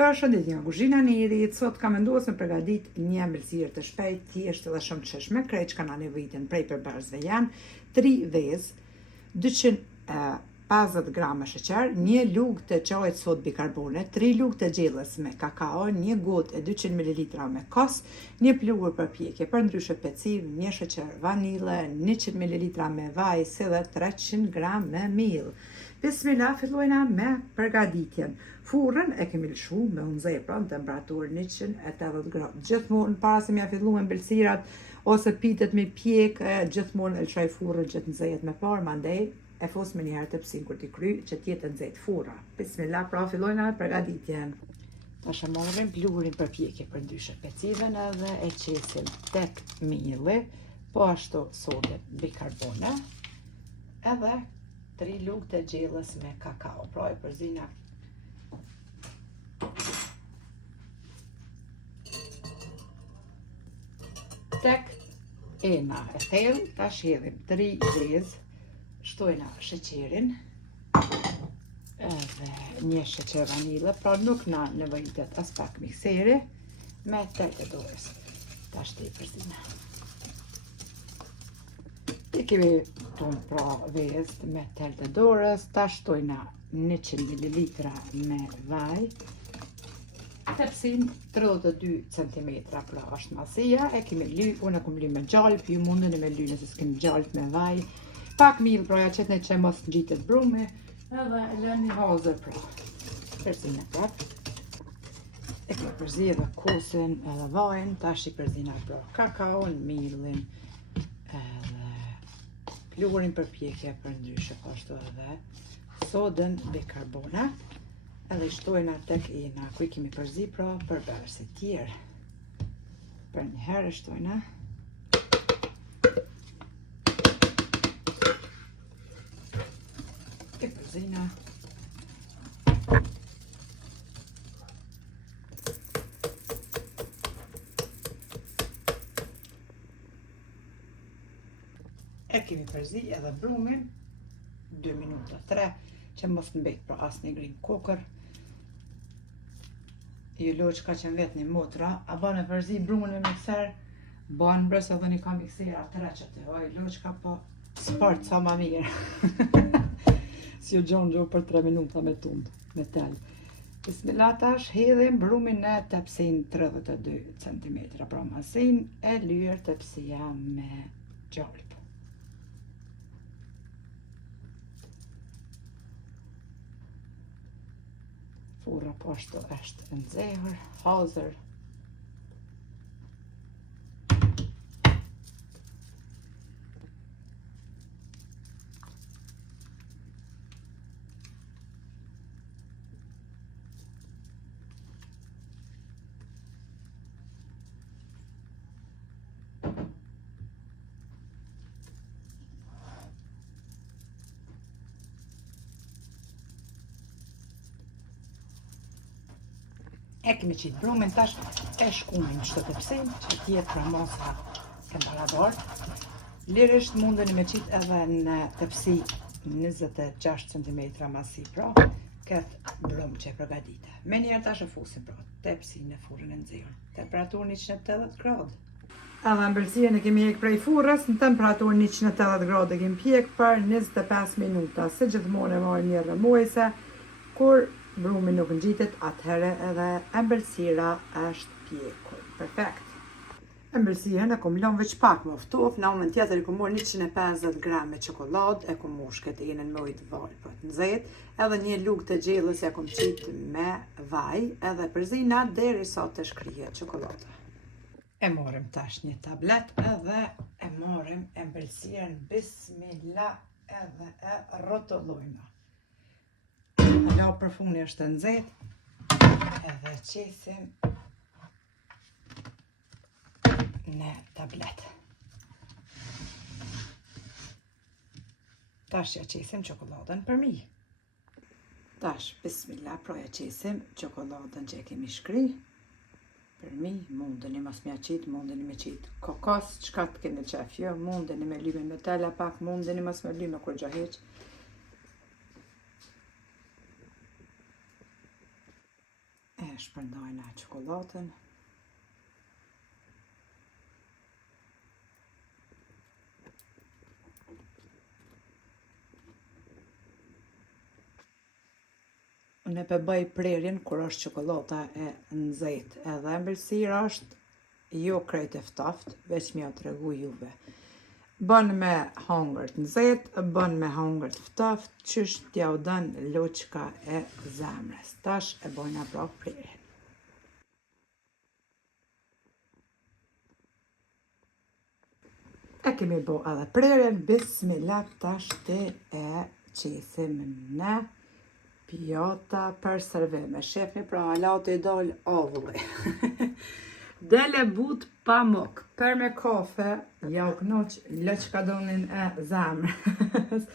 Përshëndetje nga kuzhina e Irit, sot kam menduar se përgatit një ëmbëlsirë të shpejtë, thjeshtë dhe shumë të shishme. Krejt që kanë nevojën prej përbërësve janë 3 vezë, 250 grama sheqer, 1 lugë të çajit sod bikarbone, 3 lugë të gjellës me kakao, 1 gotë e 200 ml me kos, 1 pluhur për pjekje, për ndryshe peciv, 1 sheqer vanile, 100 ml me vaj, si dhe 300 gram me miell. Bismillah, fillojna me përgatitjen. Furrën e kemi lëshu me unëzej pra në temperaturë 180 gradë. Gjithmonë para se mja fillu ëmbëlsirat ose pitet me pjek, gjithmonë e lëshoj furrën që të nxehet me parë, mandej e fos me njëherë tepsin kur t'i kry që t'jetë nxehtë furra. Bismillah, pra fillojna përgatitjen. Tash e marrim pluhurin për pjekje për ndryshe peciven edhe e qesim tek mielli, po ashtu sodën bikarbone, edhe 3 lugë të gjellës me kakao, pra e përzina tek ena e thellë. Tash hedhim 3 vezë, shtojna sheqerin, edhe 1 sheqer vanile, pra nuk na nevojitet as pak mikseri, me tek e dorës. Tash të i përzina. I kemi tonë pra vezë me tel të dorës, ta shtojna 100 ml me vaj, tepsin 32 cm, pra është masia, e kemi ly, unë e kom ly me gjalp, ju mundeni me ly nëse s'keni gjalp me vaj, pak miell pra ja qetne që mos ngjitet brumi, edhe e lëni hazër pra, përzina prap, e kemi përzidhe kosin edhe vajin, tash i përzina pra kakaon, mielin, pluhurin për pjekje për ndryshe, ashtu edhe sodën bikarbone, edhe i shtojna tek ena, ku i kemi përzi pra përbërëse tjerë. Për një herë i shtojna. I përzina. E kemi përzi edhe brumin 2 minuta 3 që mos mbet pra as një grim kokër. Ju loqka që vetë një motra, a ban e përzi brumin me mikser, ban brës edhe një ka miksera 3 që të oj loqka, po s'part sa ma mirë. Si u gjonë gjohë për 3 minuta me tund, me tel. Bismillah, tash hedhim brumin në tepsin 32 cm, pra masin e lyer tepsia me gjalp. Furra po ashtu është nxehur, hazër. E kemi qitë brumin, tash e shkunim çdo tepsin, që t'jetë pra masa e barador. Lirisht mundeni me qitë edhe në tepsi 26 cm masi, pra këtë brum që e përgatite. Me njerë tash e fusim pra tepsi në furrën e nxehur, temperaturë 180 gradë. Edhe ëmbëlsirën e kemi hek prej furrës në temperaturë 180 gradë e kemi pjek për 25 minuta. Si gjithmonë e marrim një rrëmuese, kur brumi nuk ngjitet, atëherë edhe ëmbëlsira është pjekur. Perfekt. Ëmbëlsirën e kom lënë veç pak më ftoft, në moment tjetër i kom marrë 150 gram me çokoladë, e kom mushket e jenën mojt vaj për të nxehtë, edhe 1 lugë të gjellës e kom qitë me vaj, edhe përzina derisa të shkrihet çokolada. E marrim tash një tablet edhe e marrim ëmbëlsirën, bismillah, edhe e rrotullojna. La për funi është nxehtë, edhe qesim në tablet. Tash ja qesim çokoladën për mi. Tash, bismillah, pra ja qesim çokoladën që e kemi shkry. Për mi, mundeni mas mja qitë, mundeni me qitë kokos, qka të keni qef, jo, mundeni me lyme me tela pak, mundeni mas me lyme kur gjo heq. E shpërndajna qokolatën. Unë e bëj prerjen kur është çokolata e nxehtë, edhe ëmbëlsira është jo krejt e ftoftë, veç m'ja tregu juve. Bën me hongër të nxehtë, bën me hongër të ftoftë, qysh t'ja u dën loçka e zemrës. Tash e bojna pra prerjen. E kemi bo edhe prerjen, bismillah, tash ti e qesim në pjata për servime. Shefni pra halati i dal avulli. Dele but pa mok, për me kafe, ja u knoq loçka donin e zemrës.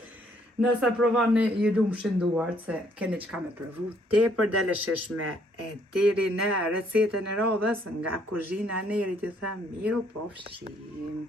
Nëse provani ju du më shënduar, se keni qka me provu, tepër dele shishme e deri në recetën e radhës nga kuzhina e Nerit, ju them miru po fshim.